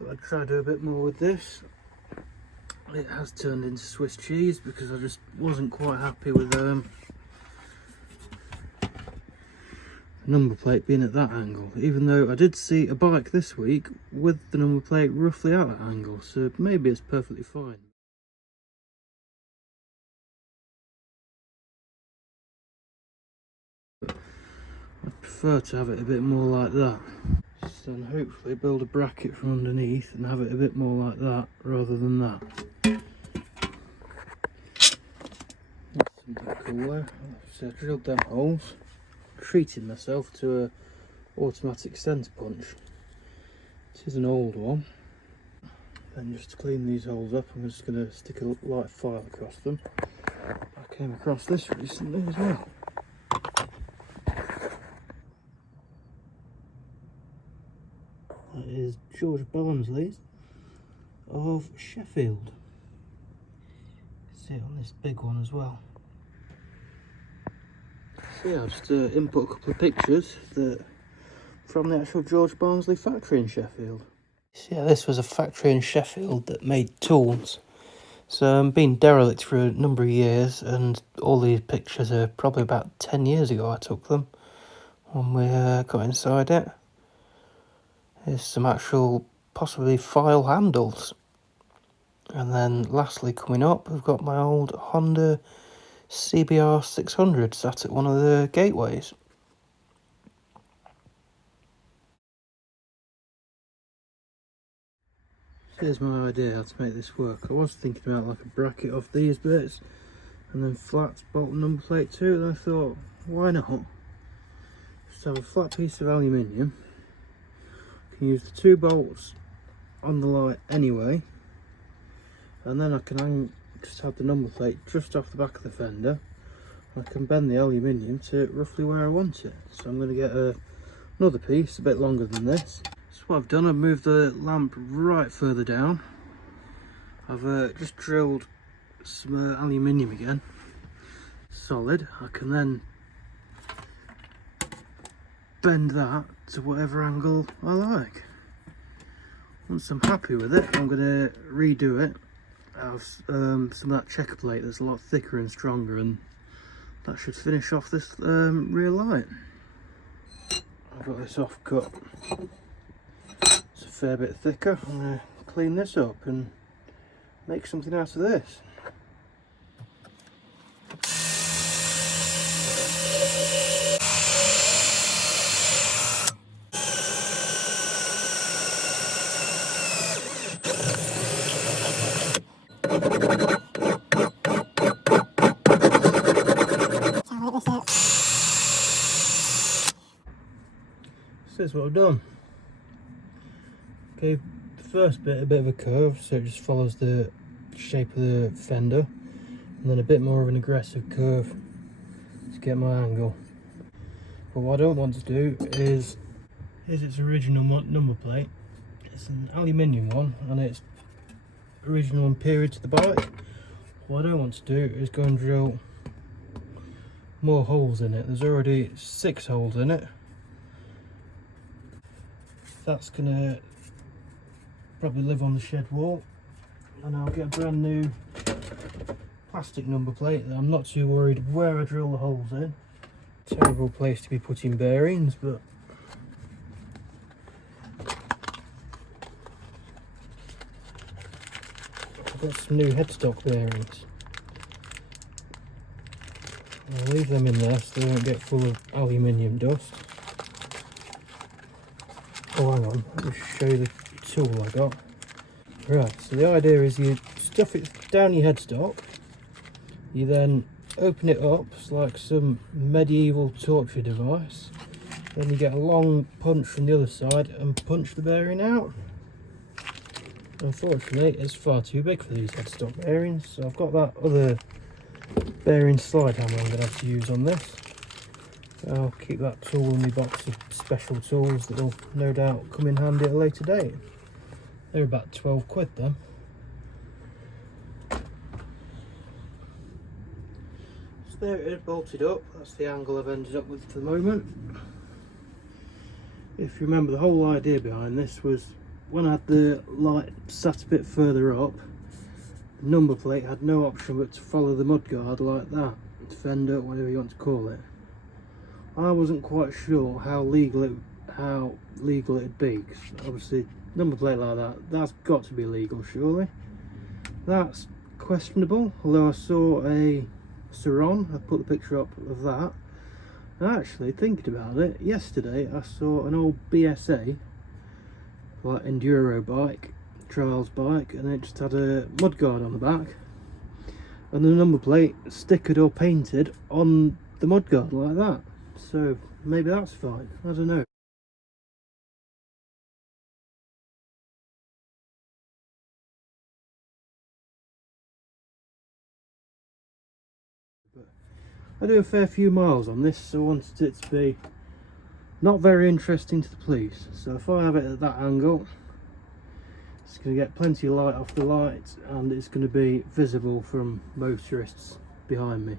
Thought I'd try to do a bit more with this. It has turned into Swiss cheese because I just wasn't quite happy with the number plate being at that angle, even though I did see a bike this week with the number plate roughly at that angle, so maybe it's perfectly fine. I'd prefer to have it a bit more like that. So then hopefully build a bracket from underneath and have it a bit more like that rather than that. That's something cool there. So I drilled them holes, treated myself to a automatic centre punch. This is an old one. Then just to clean these holes up, I'm just going to stick a light file across them. I came across this recently as well. That is George Barnsley's of Sheffield. See it on this big one as well. So yeah, I'll just input a couple of pictures from the actual George Barnsley factory in Sheffield. So yeah, this was a factory in Sheffield that made tools. So been derelict for a number of years, and all these pictures are probably about 10 years ago I took them when we got inside it. There's some actual possibly file handles. And then lastly coming up, we've got my old Honda CBR 600 sat at one of the gateways. Here's my idea how to make this work. I was thinking about like a bracket off these bits and then flats bolt number plate too, and I thought, why not? Just have a flat piece of aluminium. I can use the 2 bolts on the light anyway, and then I can just have the number plate just off the back of the fender. I can bend the aluminium to roughly where I want it. So I'm going to get another piece a bit longer than this. So what I've done, I've moved the lamp right further down. I've just drilled some aluminium again, solid. I can then bend that to whatever angle I like. Once I'm happy with it, I'm going to redo it out of some of that checker plate that's a lot thicker and stronger, and that should finish off this rear light. I've got this off cut. It's a fair bit thicker. I'm going to clean this up and make something out of this. So that's what I've done. Gave the first bit a bit of a curve, so it just follows the shape of the fender, and then a bit more of an aggressive curve to get my angle. But what I don't want to do is its original number plate. It's an aluminium one, and it's original and period to the bike. What I don't want to do is go and drill more holes in it. There's already 6 holes in it. That's gonna probably live on the shed wall, and I'll get a brand new plastic number plate that I'm not too worried where I drill the holes in. Terrible place to be putting bearings, but I've got some new headstock bearings. I'll leave them in there so they won't get full of aluminium dust. Oh, hang on, let me show you the tool I got. Right, so the idea is you stuff it down your headstock, you then open it up, it's like some medieval torture device, then you get a long punch from the other side and punch the bearing out. Unfortunately, it's far too big for these headstock bearings, so I've got that other bearing slide hammer I'm going to have to use on this. I'll keep that tool in my box of special tools that will no doubt come in handy at a later date. They're about 12 quid then. So there it is, bolted up. That's the angle I've ended up with for the moment. If you remember, the whole idea behind this was when I had the light sat a bit further up, the number plate had no option but to follow the mudguard like that, fender, whatever you want to call it. I wasn't quite sure how legal it'd be, because obviously number plate like that, that's got to be legal surely. That's questionable, although I saw a Saron, I put the picture up of that. And actually, thinking about it, yesterday I saw an old BSA, like enduro bike, trials bike, and it just had a mudguard on the back, and the number plate stickered or painted on the mudguard like that. So maybe that's fine, I don't know. But I do a fair few miles on this, so I wanted it to be not very interesting to the police. So if I have it at that angle, it's going to get plenty of light off the lights, and it's going to be visible from motorists behind me.